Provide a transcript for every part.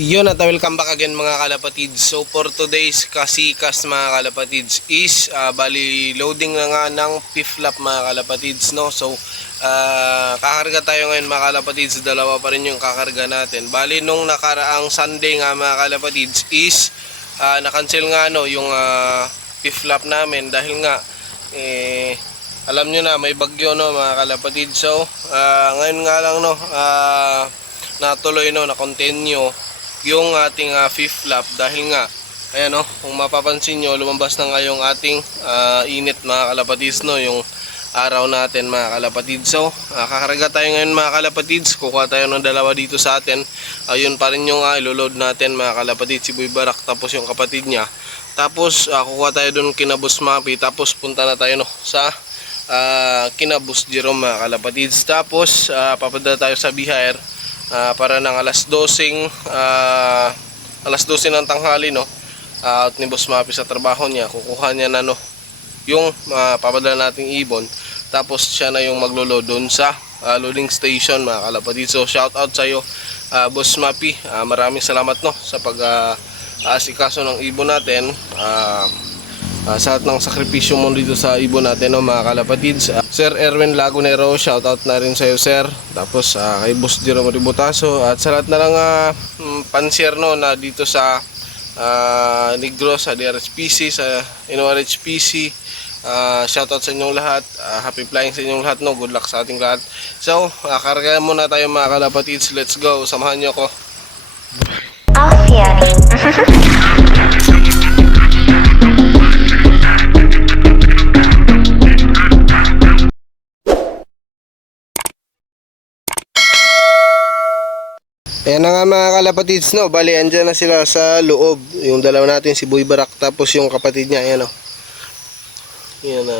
Yun at welcome back again mga kalapatids. So for today's kasikas mga kalapatids is bali loading na nga ng fifth lap mga kalapatids, no? So kakarga tayo ngayon mga kalapatids, dalawa pa rin yung kakarga natin. Bali nung nakaraang Sunday nga mga kalapatids is na-cancel nga no yung fifth lap namin dahil nga alam nyo na may bagyo no mga kalapatids. So ngayon nga lang no natuloy no, na-continue yung ating fifth lap dahil nga ayan no, kung mapapansin nyo lumabas na nga yung ating init mga kalapatids no, yung araw natin mga kalapatids. So kakarga tayo ngayon mga kalapatids, kukuha tayo ng dalawa dito sa atin. Ayun pa rin yung iloload natin mga kalapatids, si Boy Barak tapos yung kapatid niya. Tapos kukuha tayo dun kina Boss Mapi, tapos punta na tayo no sa kina Boss Jerome mga kalapatids. Tapos papadala tayo sa BHR para ng alas 12 ng tanghali no, out ni Boss Mapi sa trabaho niya. Kukuha niya na no yung papadala nating ibon, tapos siya na yung maglolo doon sa loading station mga kalapatids. So shout out sa iyo Boss Mapi, maraming salamat no sa pag asikaso ng ibon natin, sa lahat ng sakripisyo mo dito sa ibon natin no mga kalapatids. Sir Erwin Lagunero, shout out na rin sa iyo sir. Tapos kay Boss Jerome Ributaso at sa lahat na lang pansier no na dito sa Negros, sa DRHPC, sa NORHPC. Shout out sa inyong lahat, happy flying sa inyong lahat no, good luck sa ating lahat. So karga muna tayo mga kalapatids, let's go, samahan nyo ko. Ayan na nga mga kalapatids no, bali andyan na sila sa loob, yung dalawa natin si Boy Barak tapos yung kapatid niya. Ayan o, yan na,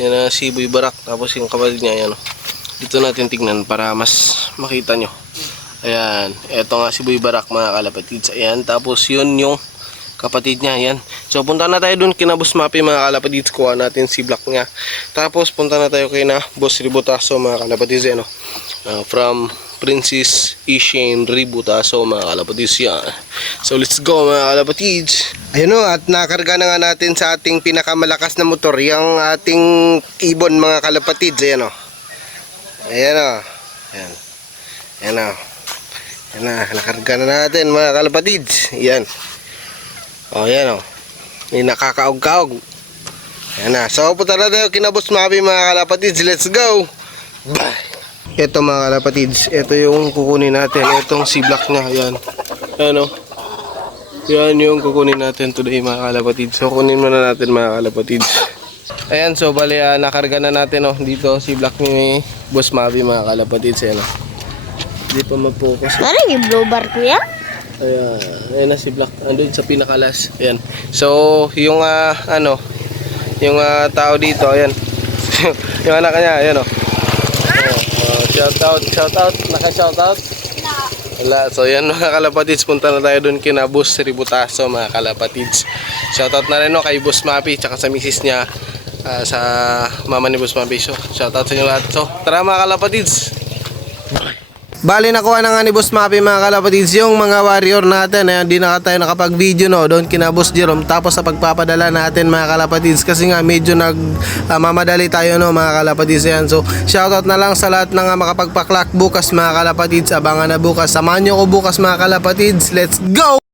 yan na si Boy Barak tapos yung kapatid niya. Ayan o, dito natin tignan para mas makita nyo. Ayan, eto nga si Boy Barak mga kalapatids. Ayan, tapos yun yung kapatid niya. Ayan, so punta na tayo dun kina Boss Mapi mga kalapatids, kuha natin si Black niya. Tapos punta na tayo kay na Boss Ributaso mga kalapatids. Ayan o, from Princess Ishane Ributaso mga kalapatids yan. So let's go mga kalapatids. Ayun o, at nakarga na nga natin sa ating pinakamalakas na motor yung ating ibon mga kalapatids. Ayan o, ayan o, ayan, ayan o, ayan na, nakarga na natin mga kalapatids. Ayan o, ayan o, may nakakaog-kaog. Ayan na, so punta na tayo kina Boss Mapi mga kalapatids, let's go. Bye. Ito mga kalapatids, ito yung kukunin natin, itong si Black niya. Ayan, ayan o, yan yung kukunin natin today mga kalapatids. So kunin muna natin mga kalapatids. Ayan, so bali nakarga na natin o dito si Black ni Boss Mapi mga kalapatids. Ayan o, hindi pa mag-focus. Parang yung blue bar ko yan. Ayan, ayan na si Black, andun sa pinakalas. Ayan, so yung yung tao dito, ayan yung anak niya, ayan o. Shout out, naka-shout out? Wala. So yan mga kalapatids, punta na tayo dun kina Boss Ributaso mga kalapatids. Shout out na rin no kay Boss Mapi tsaka sa misis niya, sa mama ni Boss Mapi. So shout out sa inyo lahat. So tara mga kalapatids. Bali nakuha na nga ni Boss Mapi mga kalapatids yung mga warrior natin. Ayan, di na tayo nakapag-video no doon kina Boss Jerome. Tapos sa pagpapadala natin mga kalapatids, kasi nga medyo mamadali tayo no mga kalapatids. Ayan, so shoutout na lang sa lahat na nga makapagpaklak bukas mga kalapatids. Abangan na bukas, samahan nyo ko bukas mga kalapatids. Let's go!